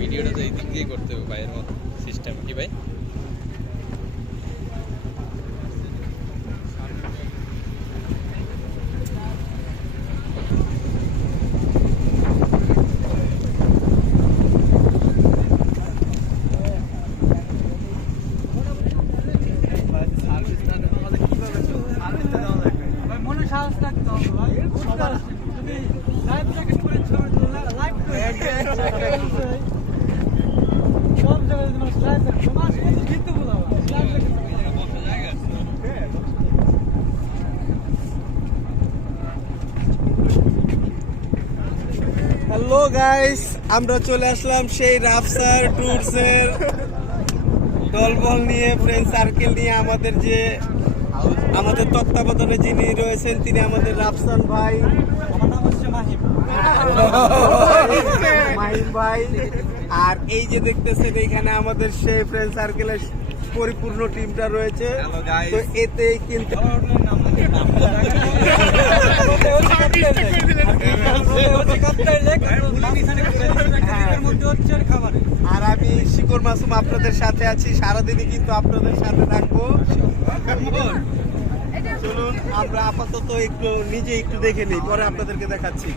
ভিডিওটা তো এই দিক দিয়ে করতে হবে ভাইয়ের মতো সিস্টেম কি ভাই? হ্যালো গাইস, আমরা চলে আসলাম সেই রাফসার ট্যুরসের দলবল নিয়ে, ফ্রেন্ড সার্কেল নিয়ে। আমাদের তত্ত্বাবধানে যিনি রয়েছেন তিনি আমাদের রাফসান ভাই, আমার নাম হচ্ছে মাহিম ভাই। আর এই যে দেখতেছেন এখানে আমাদের সেই ফ্রেন্ড সার্কেলের পরিপূর্ণ টিমটা রয়েছে। তো এতেই কিন্তু আর আমি শিকর মাসুম আপনাদের সাথে আছি, সারাদিনই কিন্তু আপনাদের সাথে থাকবো। চলুন আমরা আপাতত নিজে একটু দেখে নিই, পরে আপনাদেরকে দেখাচ্ছি।